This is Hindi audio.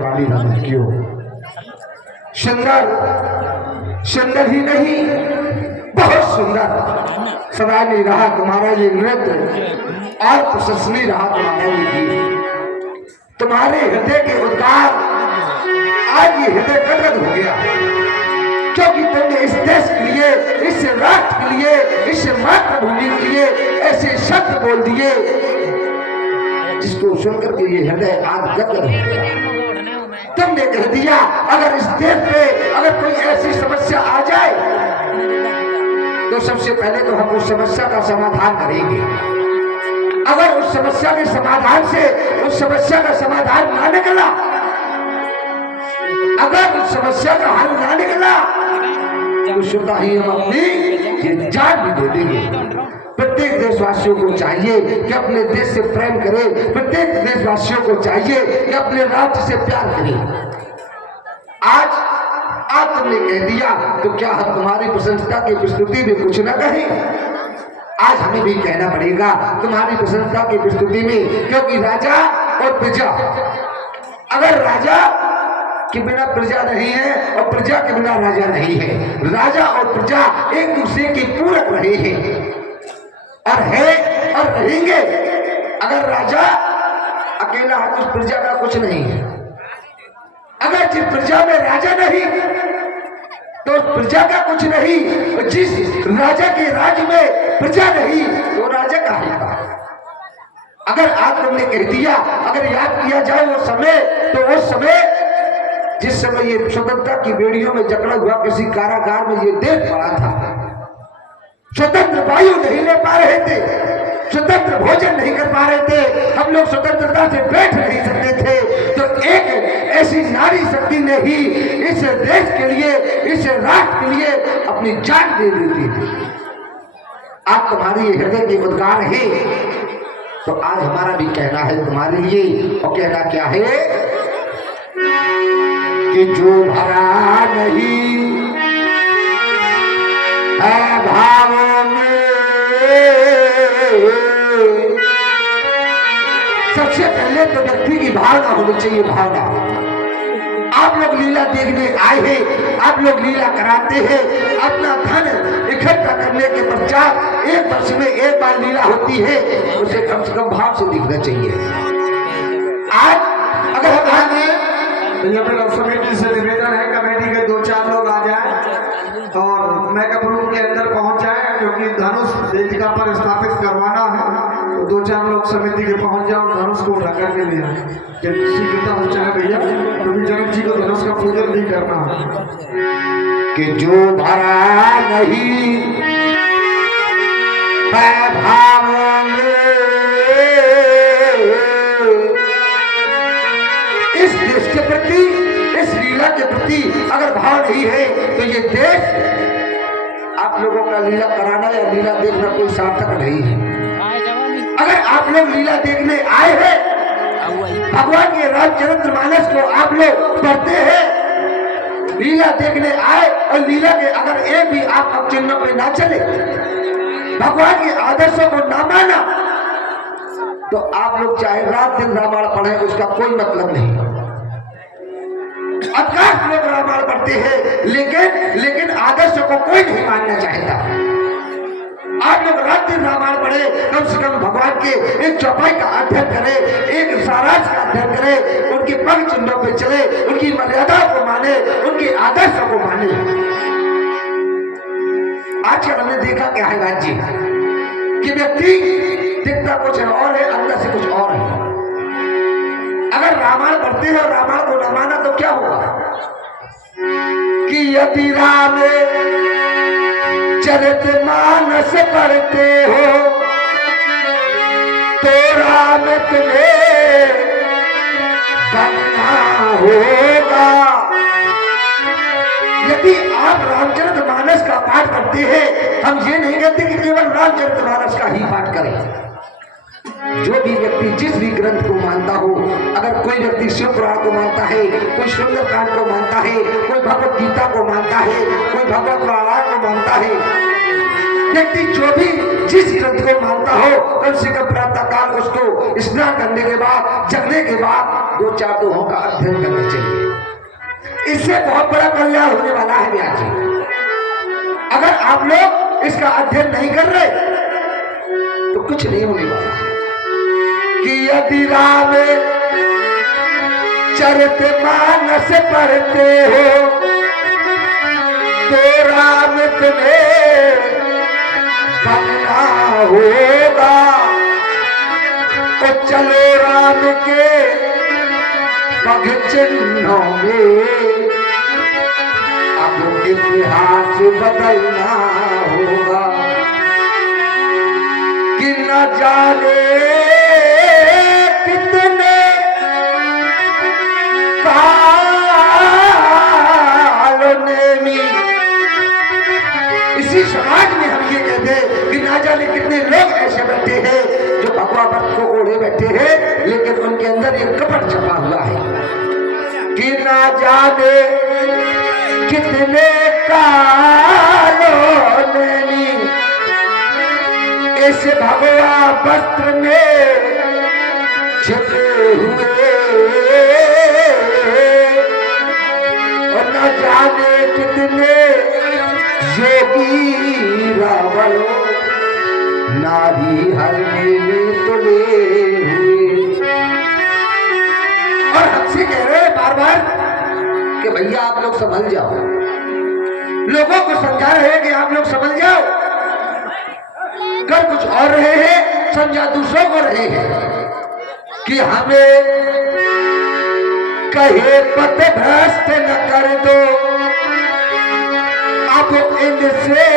वाली रमन क्यों सुंदर, सुंदर ही नहीं बहुत सुंदर सवाली रहा तुम्हारा ये नृत्य और प्रशंसनीय रहा तुम्हारा ये गीत। तुम्हारे हृदय के उद्गार आज ये हृदय गदगद हो गया क्योंकि तुमने इस देश के लिए, इस राष्ट्र के लिए, इस मातृभूमि के लिए ऐसे शब्द बोल दिए जिसको सुनकर के ये हृदय आज गदगद हो गया। तुमने कह दिया अगर इस देश पे अगर कोई ऐसी समस्या आ जाए तो सबसे पहले तो हम उस समस्या का समाधान करेंगे। अगर उस समस्या के समाधान से उस समस्या का समाधान ना निकला, अगर उस समस्या का हल ना निकला तो स्वतः ही हम अपनी जान भी दे देंगे। प्रत्येक देशवासियों को चाहिए कि अपने देश से प्रेम करे, प्रत्येक देशवासियों को चाहिए कि अपने राज्य से प्यार करे। आज तुमने कह दिया तो क्या हम तुम्हारी प्रशंसा की प्रस्तुति में कुछ न कहें? आज हमें भी कहना पड़ेगा तुम्हारी प्रशंसा की प्रस्तुति में, क्योंकि राजा और प्रजा, अगर राजा के बिना प्रजा नहीं है और प्रजा के बिना राजा नहीं है, राजा और प्रजा एक दूसरे के पूरक रहे हैं और है और रहेंगे। अगर राजा अकेला है तो प्रजा का कुछ नहीं है, अगर जिस प्रजा में राजा नहीं तो प्रजा का कुछ नहीं, और जिस राजा के राज्य में प्रजा नहीं तो राजा का है। अगर आज तुमने कह दिया, अगर याद किया जाए वो समय, तो उस समय जिस समय ये स्वतंत्रता की बेड़ियों में जकड़ा हुआ किसी कारागार में ये देश पड़ा था, स्वतंत्र वायु नहीं ले पा रहे थे, स्वतंत्र भोजन नहीं कर पा रहे थे, हम लोग स्वतंत्रता से बैठ नहीं सकते थे, तो एक ऐसी नारी शक्ति ने ही इस देश के लिए, इस राष्ट्र के लिए अपनी जान दे दी थी। आज तुम्हारी हृदय के उद्गार है तो आज हमारा भी कहना है तुम्हारे लिए, और कहना क्या है कि जो भरा नहीं है भाव में, सबसे पहले तो व्यक्ति की भावना होनी चाहिए। भावना, आप लोग लीला देखने आए हैं, आप लोग लीला कराते हैं, अपना धन इकट्ठा करने के पश्चात एक वर्ष में एक बार लीला होती है, उसे कम से कम भाव से दिखना चाहिए। आज अगर हम आए तो यहाँ पे लोक समिति से निवेदन है कमेटी के 2-4 लोग आ जाए और मेकअप रूम के अंदर पहुंच जाए, क्योंकि धनुष वेदिका पर स्थापित करवाना है। तो 2-4 लोग समिति के पहुंच जाए और धनुष को उठा करके ले आए। जब शीघ्रता हो चाहे भैया, क्योंकि जनक जी को धनुष का पूजन भी करना है। कि जो भरा नहीं है भाव में, इस देश के प्रति, इस लीला के प्रति अगर भाव नहीं है तो ये देश, आप लोगों का लीला कराना या लीला देखना कोई सार्थक नहीं है। अगर आप लोग लीला देखने आए हैं, भगवान के रामचरितमानस को आप लोग पढ़ते हैं, लीला देखने आए और लीला के अगर एक भी आप चिन्हों पे ना चले, भगवान के आदर्शों को ना माना, तो आप लोग चाहे रात दिन रामायण पढ़े उसका कोई मतलब नहीं। अधिकांश लोग रामायण पढ़ते हैं लेकिन आदर्शों को कोई नहीं मानना चाहता। आप लोग रात दिन रामायण पढ़े, कम से कम भगवान के एक चौपाई का अध्ययन करें, एक सारांश का अध्ययन करें, उनके पग चिन्हों पे चले, उनकी मर्यादाओं को माने, उनके आदर्शों को माने। आजकल हमने देखा क्या है बात जी, कि व्यक्ति दिखता कुछ और है, अंदर से कुछ और है। अगर रामायण पढ़ते हैं और रामायण को न माना तो क्या होगा कि यदि राम चरितमानस पढ़ते हो तो राम तुम्हें बनना होगा। यदि आप रामचरितमानस का पाठ करते हैं, हम ये नहीं कहते कि केवल रामचरितमानस का ही पाठ करें। जो भी व्यक्ति जिस भी ग्रंथ को मानता हो, अगर कोई व्यक्ति शिव पुराण को मानता है, कोई सुंदरकांड को मानता है, कोई भगवत गीता को मानता है, कोई भगवत रामायण को मानता है, व्यक्ति जो भी जिस ग्रंथ को मानता हो, कम से कम प्रातः काल उसको स्नान करने के बाद, जगने के बाद 2-4 दोहों का अध्ययन करना चाहिए। इससे बहुत बड़ा कल्याण होने वाला है ब्याह जी। अगर आप लोग इसका अध्ययन नहीं कर रहे तो कुछ नहीं होने वाला है। कि यदि राम चरित मानस पढ़ते हो तो राम तुम्हें बनना होगा। तो चलो राम के पग चिन्हों में अब इतिहास बदलना होगा। कि न जाने कितने इसी समाज में हम ये कहते हैं कि ना जाने कितने लोग ऐसे बैठे हैं जो भगवा पथ को ओढ़े बैठे हैं, लेकिन उनके अंदर एक कपट छपा हुआ है। कि ना जाने कितने कालों ने इस भगवा वस्त्र में छिपे हुए, और न जाने कितने योगी रावण नारी हरने में तुले हुए। और हमसे कह रहे हैं बार बार कि भैया आप लोग समझ जाओ, लोगों को समझा रहे हैं कि आप लोग समझ जाओ। कर कुछ और रहे हैं, समझा दूसरों को रहे हैं कि हमें कहे पथ भ्रष्ट न कर दो, अब इनसे